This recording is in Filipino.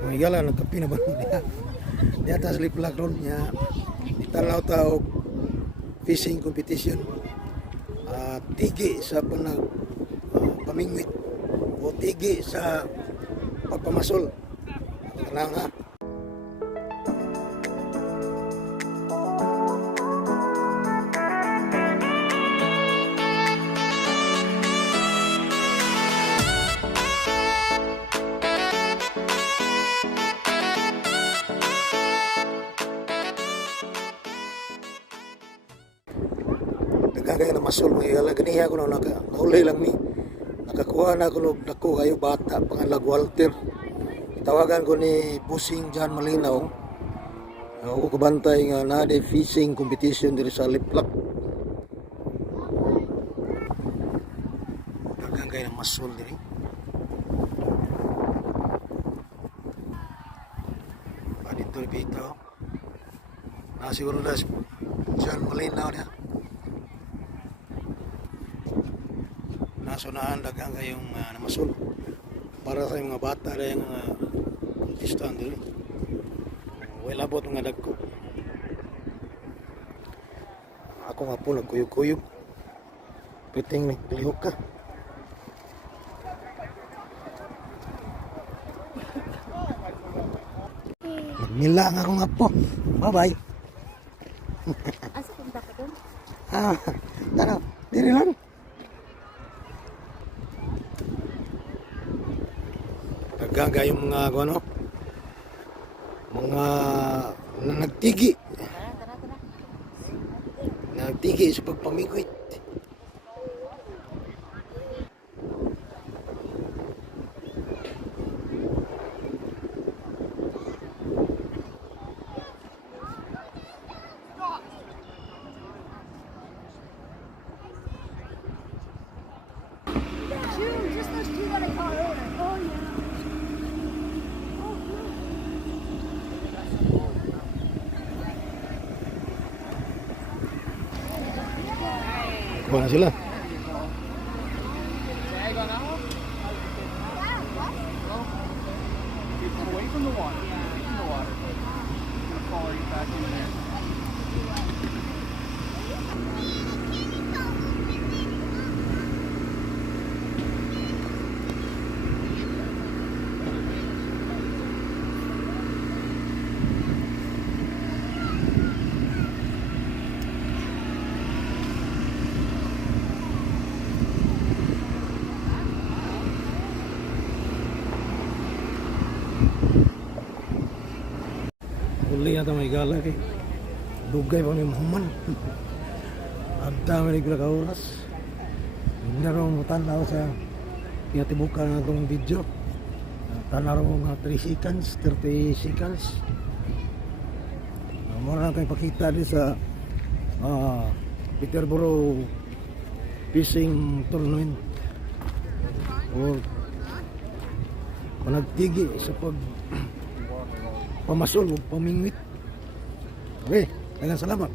Mga igala, nagkapi na ba niya? Di atas liplak ron niya. Italaw tao fishing competition. Tigi sa pamingwit o tigi sa pagpamasol. Kanang ha. Kagaya na masol mo igala ganiya ko na nahuli lang ni nakakuha na ko nako kayo bata pangalag Walter, tawagan ko ni Pusing John Malinaw. Ako kabantay nga na de fishing competition diri sa Liplak. Kagaya na masol diri dito bitaw na siguro na John Malinaw niya. Nasunahan dagang kayong namasul para sa mga bata na yung contestant dito. Wala bot mga dagko. Ako nga po nagkuyog-kuyog. Piting nagpilihok ka. Nagmila nga ako nga po. Bye-bye. Asa punta ka doon? Tara, diri lang. Naggaga yung mga ano, mga nagtigi. Nagtigi sa pagpamigwit. Just those two that I caught earlier. Oh yeah. Kuha na sila. Away from the water. From the water. I'll follow you back in there. Uli na ito may gala kay dugay pa may mahuman. Agda may nagla ka oras. Hindi na rin tanaw sa pinatibukan na itong video. Tanaw rin mga 3 seconds, 30 seconds. Muna natin pakita din sa Peterborough Fishing Tournament o panagtigi sa pamasol o pamingwit. Okay, daghang salamat.